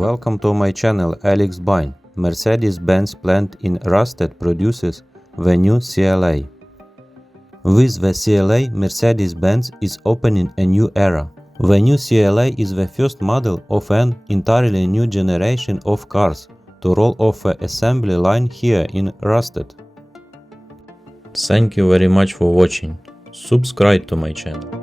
Welcome to my channel Alex Bine. Mercedes-Benz plant in Rastatt produces the new CLA. With the CLA, Mercedes-Benz is opening a new era. The new CLA is the first model of an entirely new generation of cars to roll off the assembly line here in Rastatt. Thank you very much for watching. Subscribe to my channel.